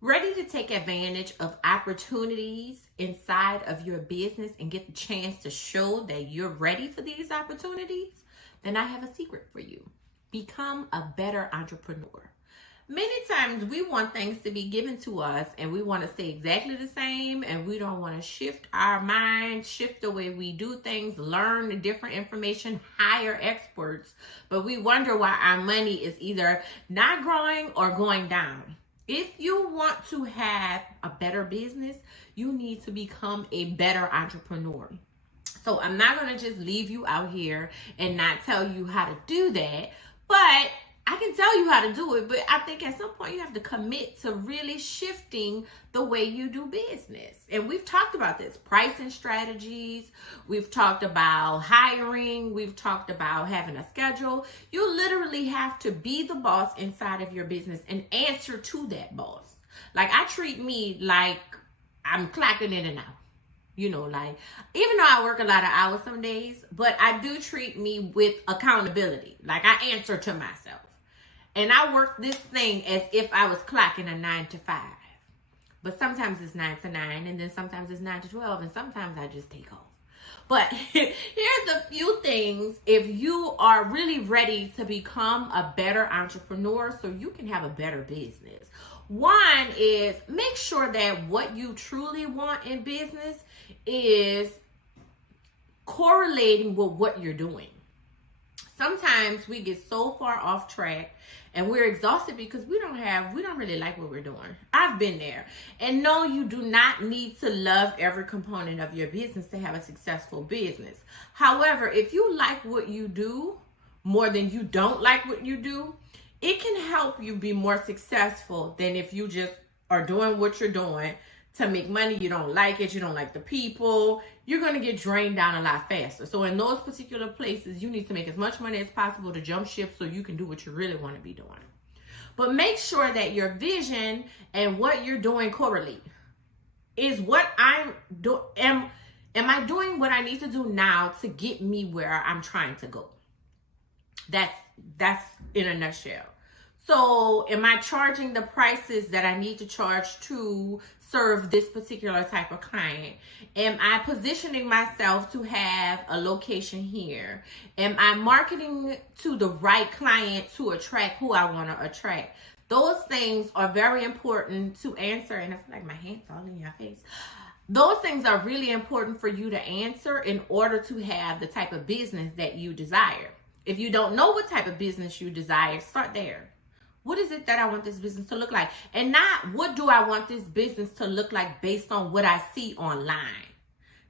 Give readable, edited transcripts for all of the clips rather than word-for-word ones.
Ready to take advantage of opportunities inside of your business and get the chance to show that you're ready for these opportunities? Then I have a secret for you. Become a better entrepreneur. Many times we want things to be given to us and we want to stay exactly the same, and we don't want to shift our mind, shift the way we do things, learn different information, hire experts, but we wonder why our money is either not growing or going down. If you want to have a better business, you need to become a better entrepreneur. So I'm not going to just leave you out here and not tell you how to do that, but I can tell you how to do it. But I think at some point you have to commit to really shifting the way you do business. And we've talked about this, pricing strategies. We've talked about hiring. We've talked about having a schedule. You literally have to be the boss inside of your business and answer to that boss. Like, I treat me like I'm clocking in and out. You know, like, even though I work a lot of hours some days, but I do treat me with accountability. Like, I answer to myself. And I work this thing as if I was clocking a 9 to 5. But sometimes it's 9 to 9, and then sometimes it's 9 to 12, and sometimes I just take off. But here's a few things if you are really ready to become a better entrepreneur so you can have a better business. One is, make sure that what you truly want in business is correlating with what you're doing. Sometimes we get so far off track and we're exhausted because we don't really like what we're doing. I've been there. And no, you do not need to love every component of your business to have a successful business. However, if you like what you do more than you don't like what you do, it can help you be more successful than if you just are doing what you're doing to make money. You don't like it. You don't like the people. You're going to get drained down a lot faster. So in those particular places, you need to make as much money as possible to jump ship so you can do what you really want to be doing. But make sure that your vision and what you're doing correlate. Is what I'm doing, am I doing what I need to do now to get me where I'm trying to go? That's in a nutshell. So am I charging the prices that I need to charge to serve this particular type of client? Am I positioning myself to have a location here? Am I marketing to the right client to attract who I want to attract? Those things are very important to answer. And I feel like my hand's all in your face. Those things are really important for you to answer in order to have the type of business that you desire. If you don't know what type of business you desire, start there. What is it that I want this business to look like? And not what do I want this business to look like based on what I see online.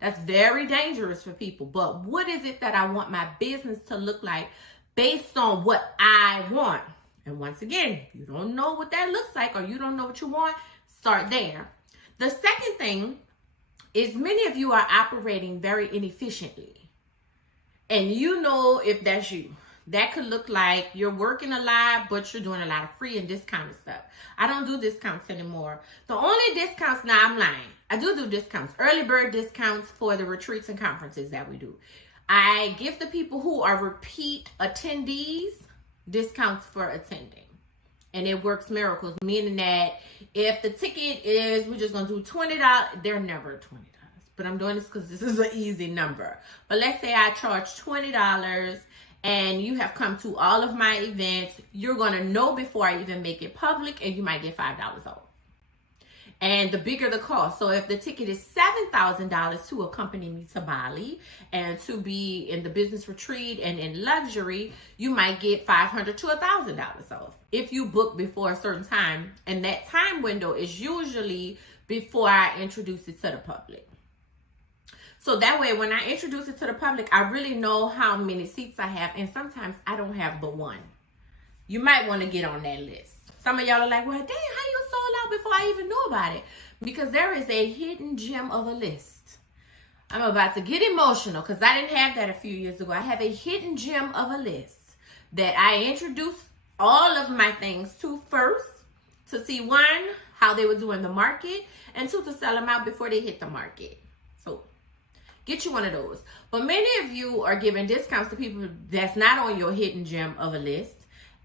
That's very dangerous for people. But what is it that I want my business to look like based on what I want? And once again, if you don't know what that looks like or you don't know what you want, start there. The second thing is, many of you are operating very inefficiently. And you know if that's you. That could look like you're working a lot, but you're doing a lot of free and discounted stuff. I don't do discounts anymore. The only discounts, now I'm lying. I do discounts, early bird discounts for the retreats and conferences that we do. I give the people who are repeat attendees discounts for attending. And it works miracles, meaning that if the ticket is, we're just going to do $20, they're never $20. But I'm doing this because this is an easy number. But let's say I charge $20 and you have come to all of my events. You're going to know before I even make it public, and you might get $5 off. And the bigger the cost. So if the ticket is $7,000 to accompany me to Bali and to be in the business retreat and in luxury, you might get $500 to $1,000 off if you book before a certain time. And that time window is usually before I introduce it to the public. So that way, when I introduce it to the public, I really know how many seats I have. And sometimes I don't have but one. You might want to get on that list. Some of y'all are like, well, dang, how you sold out before I even knew about it? Because there is a hidden gem of a list. I'm about to get emotional because I didn't have that a few years ago. I have a hidden gem of a list that I introduced all of my things to first to see, one, how they would do in the market, and two, to sell them out before they hit the market. So get you one of those. But many of you are giving discounts to people that's not on your hidden gem of a list.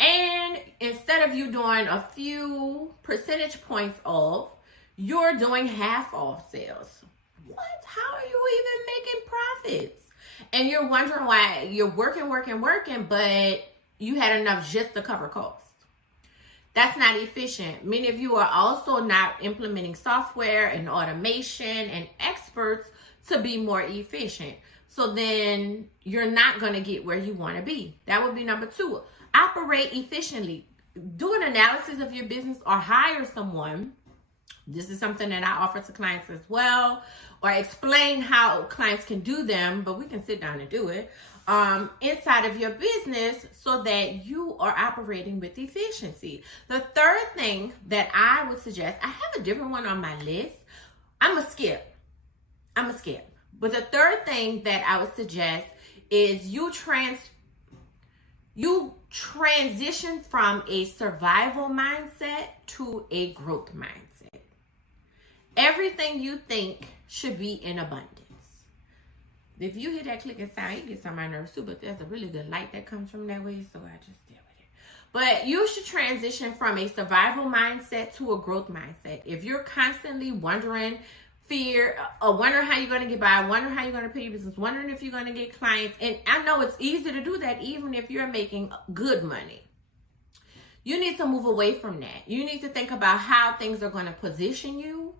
And instead of you doing a few percentage points off, you're doing half off sales. What? How are you even making profits? And you're wondering why you're working, but you had enough just to cover costs. That's not efficient. Many of you are also not implementing software and automation and experts to be more efficient. So then you're not going to get where you want to be. That would be number 2. Operate efficiently. Do an analysis of your business or hire someone. This is something that I offer to clients as well, or explain how clients can do them, but we can sit down and do it inside of your business so that you are operating with efficiency. The third thing that I would suggest, I have a different one on my list. I'm a skip. But the third thing that I would suggest is you transition from a survival mindset to a growth mindset. Everything you think should be in abundance. If you hear that clicking sound, you get some of my nerves too, but there's a really good light that comes from that way, so I just deal with it. But you should transition from a survival mindset to a growth mindset. If you're constantly wondering, wondering how you're going to get by, wondering how you're going to pay your business, wondering if you're going to get clients, and I know it's easy to do that even if you're making good money. You need to move away from that. You need to think about how things are going to position you.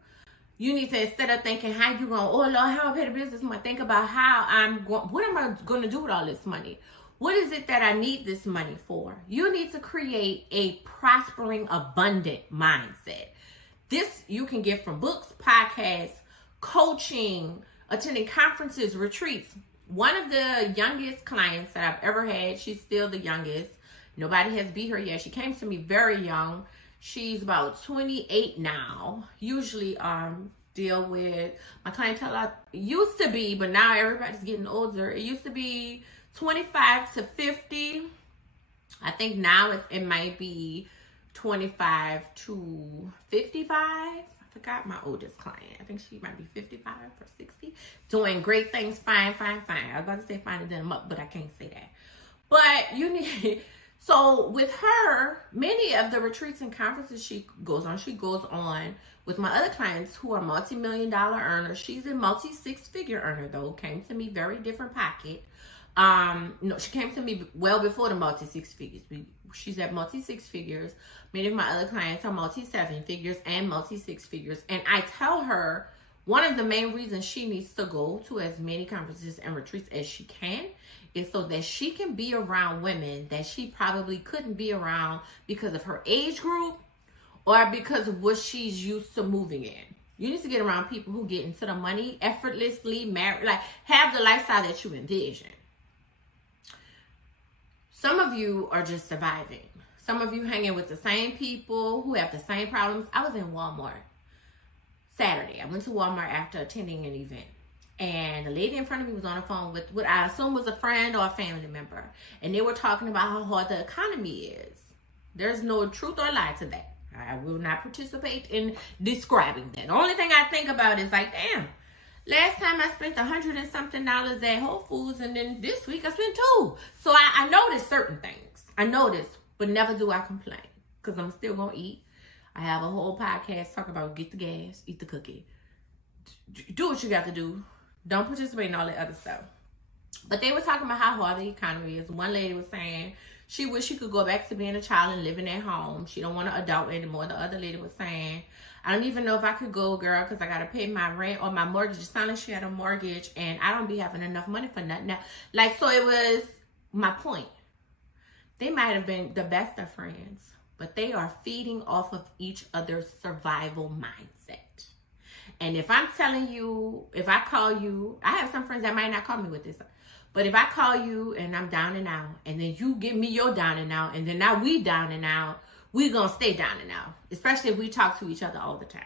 You need to, instead of thinking how you going, oh Lord, how I pay the business money, think about what am I going to do with all this money? What is it that I need this money for? You need to create a prospering, abundant mindset. This you can get from books, podcasts, coaching, attending conferences, retreats. One of the youngest clients that I've ever had, she's still the youngest. Nobody has beat her yet. She came to me very young. She's about 28 now. Usually deal with my clientele. I used to be, but now everybody's getting older. It used to be 25 to 50. I think now it might be 25 to 55. I forgot my oldest client. I think she might be 55 or 60. Doing great things. Fine. I was about to say finding them up, but I can't say that. But you need... So with her, many of the retreats and conferences she goes on with my other clients who are multi-million-dollar earners. She's a multi-six-figure earner, though. Came to me very different pocket. No, she came to me well before the multi-six figures. She's at multi-six figures. Many of my other clients are multi-seven figures and multi-six figures. And I tell her one of the main reasons she needs to go to as many conferences and retreats as she can is so that she can be around women that she probably couldn't be around because of her age group or because of what she's used to moving in. You need to get around people who get into the money effortlessly, married, like have the lifestyle that you envision. Some of you are just surviving. Some of you hanging with the same people who have the same problems. I was in Walmart Saturday. I went to Walmart after attending an event. And the lady in front of me was on the phone with what I assume was a friend or a family member. And they were talking about how hard the economy is. There's no truth or lie to that. I will not participate in describing that. The only thing I think about is like, damn, last time I spent $100 and something at Whole Foods, and then this week I spent $2. So I noticed certain things. I noticed, but never do I complain because I'm still going to eat. I have a whole podcast talk about get the gas, eat the cookie. Do what you got to do. Don't participate in all that other stuff. But they were talking about how hard the economy is. One lady was saying she wish she could go back to being a child and living at home. She don't want to adult anymore. The other lady was saying, I don't even know if I could go, girl, because I got to pay my rent or my mortgage. It sounded like she had a mortgage, and I don't be having enough money for nothing now. Like, so it was my point. They might have been the best of friends, but they are feeding off of each other's survival mindset. And if I'm telling you, if I call you, I have some friends that might not call me with this, but if I call you and I'm down and out, and then you give me your down and out, and then now we down and out, we gonna stay down and out, especially if we talk to each other all the time.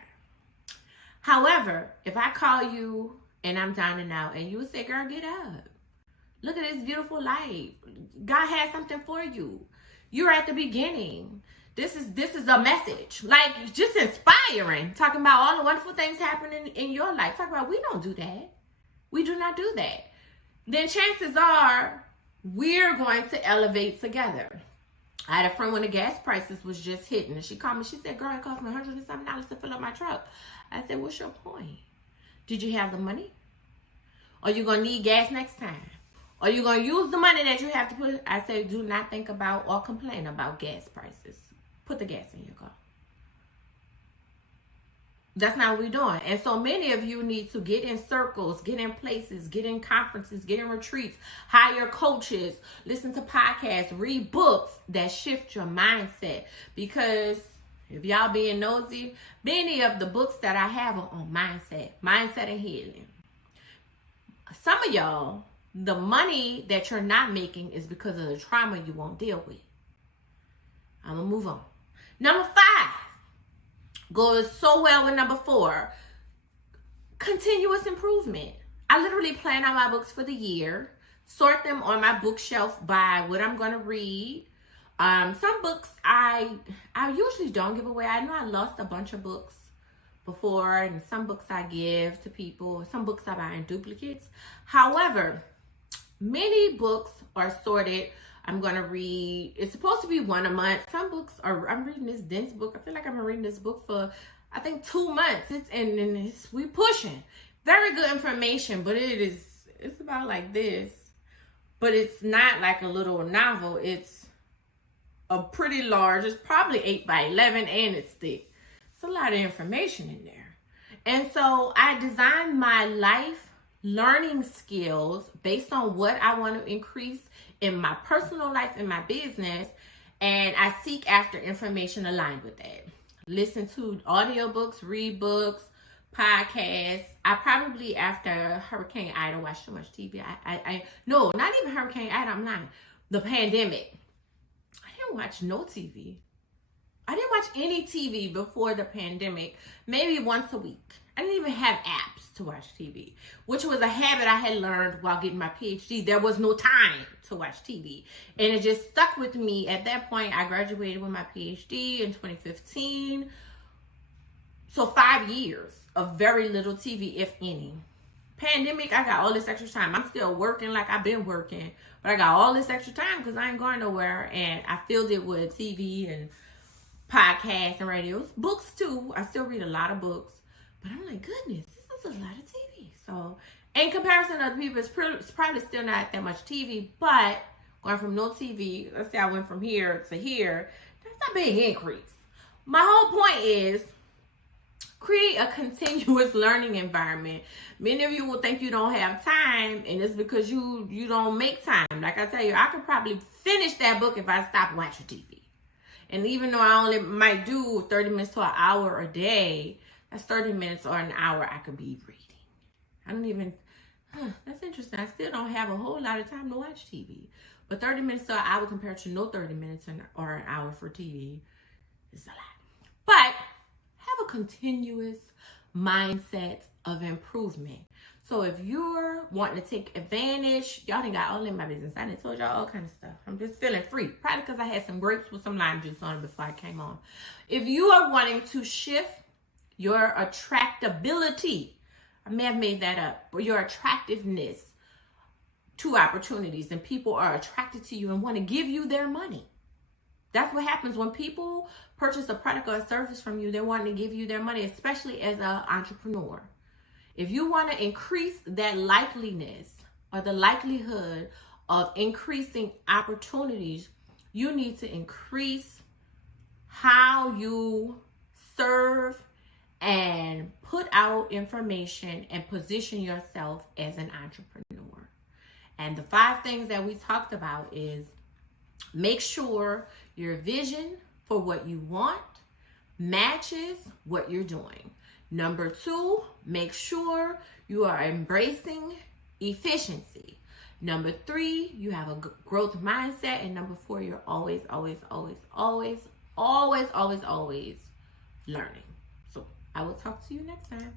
However, if I call you and I'm down and out, and you say, girl, get up. Look at this beautiful life. God has something for you. You're at the beginning. This is a message, like just inspiring, talking about all the wonderful things happening in your life. Talk about, we don't do that. We do not do that. Then chances are we're going to elevate together. I had a friend when the gas prices was just hitting, and she called me. She said, girl, it cost me $107 to fill up my truck. I said, what's your point? Did you have the money? Are you going to need gas next time? Are you going to use the money that you have to put? I said, do not think about or complain about gas prices. Put the gas in your car. That's not what we're doing. And so many of you need to get in circles, get in places, get in conferences, get in retreats, hire coaches, listen to podcasts, read books that shift your mindset. Because if y'all being nosy, many of the books that I have are on mindset and healing. Some of y'all, the money that you're not making is because of the trauma you won't deal with. I'm going to move on. Number 5. Goes so well with number 4. Continuous improvement. I literally plan out my books for the year. Sort them on my bookshelf by what I'm going to read. Some books I usually don't give away. I know I lost a bunch of books before, and some books I give to people. Some books I buy in duplicates. However, many books are sorted. I'm going to read, it's supposed to be one a month. Some books are, I'm reading this dense book. I feel like I've been reading this book for, I think, 2 months. We pushing. Very good information, but it's about like this. But it's not like a little novel. It's a pretty large, it's probably 8 by 11, and it's thick. It's a lot of information in there. And so I designed my life learning skills based on what I want to increase in my personal life, in my business, and I seek after information aligned with that. Listen to audiobooks, read books, podcasts. I probably, after Hurricane Ida, watched too much TV. No, not even Hurricane Ida, I'm lying. The pandemic. I didn't watch no TV. I didn't watch any TV before the pandemic, maybe once a week. I didn't even have apps to watch TV, which was a habit I had learned while getting my PhD. There was no time to watch TV. And it just stuck with me. At that point, I graduated with my PhD in 2015. So 5 years of very little TV, if any. Pandemic, I got all this extra time. I'm still working like I've been working, but I got all this extra time because I ain't going nowhere. And I filled it with TV and podcasts and radios. Books, too. I still read a lot of books. But I'm like, goodness, this is a lot of TV. So, in comparison to other people, it's probably still not that much TV. But going from no TV, let's say I went from here to here, that's a big increase. My whole point is create a continuous learning environment. Many of you will think you don't have time, and it's because you don't make time. Like I tell you, I could probably finish that book if I stopped watching TV. And even though I only might do 30 minutes to an hour a day, that's 30 minutes or an hour I could be reading. I don't even, that's interesting. I still don't have a whole lot of time to watch TV. But 30 minutes to an hour compared to no 30 minutes or an hour for TV is a lot. But have a continuous mindset of improvement. So if you're wanting to take advantage, y'all done got all in my business. I done told y'all all kinds of stuff. I'm just feeling free. Probably because I had some grapes with some lime juice on it before I came on. If you are wanting to shift your attractability, I may have made that up, but your attractiveness to opportunities, and people are attracted to you and want to give you their money. That's what happens when people purchase a product or a service from you. They're wanting to give you their money, especially as an entrepreneur. If you want to increase that likeliness or the likelihood of increasing opportunities, you need to increase how you serve and put out information and position yourself as an entrepreneur. And the 5 things that we talked about is make sure your vision for what you want matches what you're doing. Number 2, make sure you are embracing efficiency. Number 3, you have a growth mindset. And number 4, you're always learning. So I will talk to you next time.